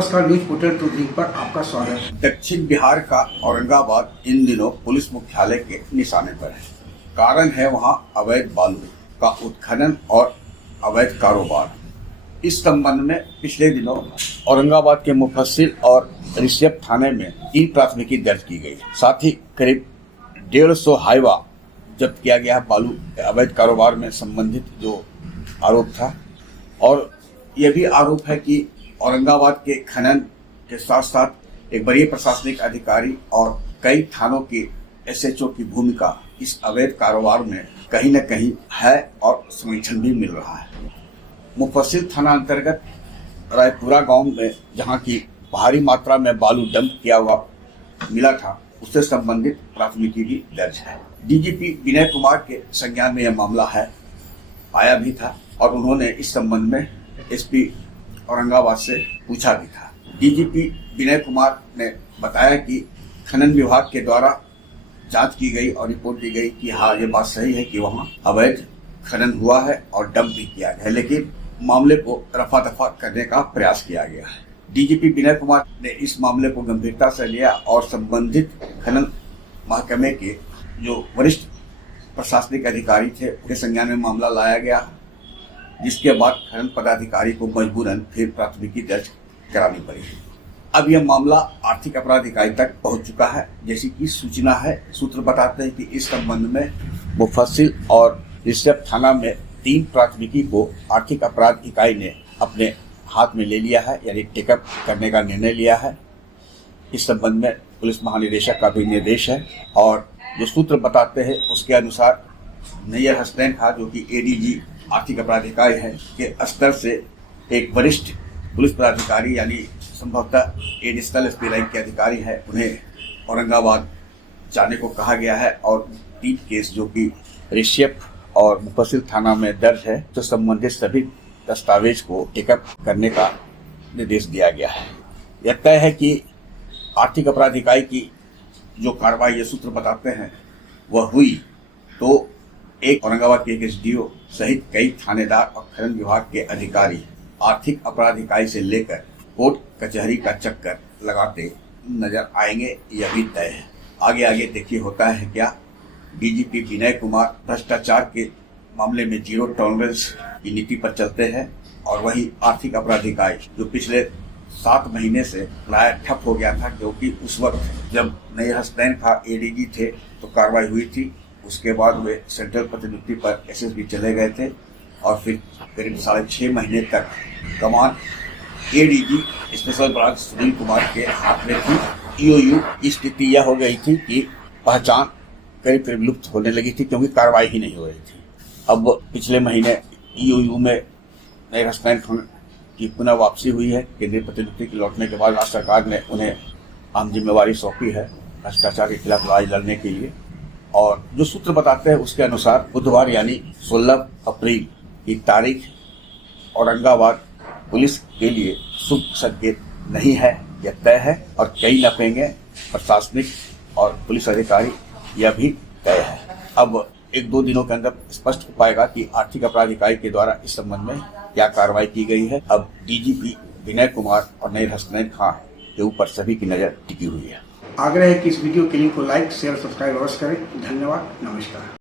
नमस्कार, news portal to dream पर आपका स्वागत है। दक्षिण बिहार का औरंगाबाद इन दिनों पुलिस मुख्यालय के निशाने पर है। कारण है वहां अवैध बालू का उत्खनन और अवैध कारोबार। इस संबंध में पिछले दिनों औरंगाबाद के मुफस्सिल और रिसियप थाने में 3 प्राथमिकी दर्ज की गई। साथ ही करीब 150 हाईवा जब्त किया गया। बालू अवैध कारोबार में संबंधित जो आरोप था, और यह भी आरोप है कि औरंगाबाद के खनन के साथ साथ एक वरीय प्रशासनिक अधिकारी और कई थानों की एसएचओ की भूमिका इस अवैध कारोबार में कहीं न कहीं है और समर्थन भी मिल रहा है। मुफस्सिल थाना अंतर्गत रायपुरा गांव में जहां की भारी मात्रा में बालू डंप किया हुआ मिला था, उससे संबंधित प्राथमिकी भी दर्ज है। डीजीपी विनय कुमार के संज्ञान में यह मामला आया भी था और उन्होंने इस संबंध में एसपी औरंगाबाद से पूछा भी था। डीजीपी विनय कुमार ने बताया कि खनन विभाग के द्वारा जांच की गई और रिपोर्ट दी गई कि हाँ, ये बात सही है कि वहाँ अवैध खनन हुआ है और डंप भी किया गया है, लेकिन मामले को रफा दफा करने का प्रयास किया गया है। डीजीपी विनय कुमार ने इस मामले को गंभीरता से लिया और संबंधित खनन महकमे के जो वरिष्ठ प्रशासनिक अधिकारी थे उनके संज्ञान में मामला लाया गया, जिसके बाद खनन पदाधिकारी को मजबूरन फिर प्राथमिकी दर्ज करानी पड़ी। अब यह मामला आर्थिक अपराध इकाई तक पहुंच चुका है, जैसी कि सूचना है। सूत्र बताते हैं कि इस संबंध में मुफस्सिल और रिसियप थाना में 3 प्राथमिकी को आर्थिक अपराध इकाई ने अपने हाथ में ले लिया है, यानी टेकअप करने का निर्णय लिया है। इस संबंध में पुलिस महानिदेशक का भी निर्देश है और जो सूत्र बताते हैं उसके अनुसार नैयर हसनैन खां, जो कि एडीजी आर्थिक अपराध इकाई है, के स्तर से एक वरिष्ठ पुलिस पदाधिकारी यानी संभवतः एडिशनल एसपी रैंक के अधिकारी है, उन्हें औरंगाबाद जाने को कहा गया है और 3 केस जो कि रिसियप और मुफस्सिल थाना में दर्ज है, तो संबंधित सभी दस्तावेज को टेकअप करने का निर्देश दिया गया है। यह तय है कि आर्थिक अपराध इकाई की जो कार्रवाई ये सूत्र बताते हैं वह हुई तो एक औरंगाबाद के एक एसडीओ सहित कई थानेदार और खनन विभाग के अधिकारी आर्थिक अपराध इकाई से लेकर कोर्ट कचहरी का चक्कर लगाते नजर आएंगे, यह भी तय है। आगे देखिए होता है क्या। डीजीपी विनय कुमार भ्रष्टाचार के मामले में 0 टॉलरेंस की नीति पर चलते हैं और वही आर्थिक अपराध इकाई जो पिछले 7 महीने से प्राय ठप हो गया था, क्योंकि उस वक्त जब नैयर हसनैन खां एडीजी थे तो कार्रवाई हुई थी। उसके बाद वे सेंट्रल प्रतिनियुक्ति पर एसएसबी चले गए थे और फिर करीब 6.5 महीने तक कमान ADG special branch Sunil Kumar के हाथ में थी। ईओयू की स्थिति यह हो गई थी कि पहचान करीब लुप्त होने लगी थी, क्योंकि कार्रवाई ही नहीं हो रही थी। अब पिछले महीने ईओयू में नैयर हसनैन खां की पुनः वापसी हुई है। केंद्रीय प्रतिनियुक्ति के लौटने के बाद राज्य सरकार ने उन्हें अहम जिम्मेवारी सौंपी है भ्रष्टाचार के खिलाफ लड़ाई लड़ने के लिए। और जो सूत्र बताते हैं उसके अनुसार बुधवार यानी 16 अप्रैल की तारीख औरंगाबाद पुलिस के लिए शुभ संकेत नहीं है, यह तय है। और कई नपेंगे प्रशासनिक और पुलिस अधिकारी, यह भी तय है। अब 1-2 दिनों के अंदर स्पष्ट हो पाएगा कि आर्थिक अपराध इकाई के द्वारा इस संबंध में क्या कार्रवाई की गई है। अब डीजीपी विनय कुमार और नैयर हसनैन खां के ऊपर सभी की नजर टिकी हुई है। आग्रह है कि इस वीडियो के लिंक को लाइक, शेयर, सब्सक्राइब अवश्य करें। धन्यवाद, नमस्कार।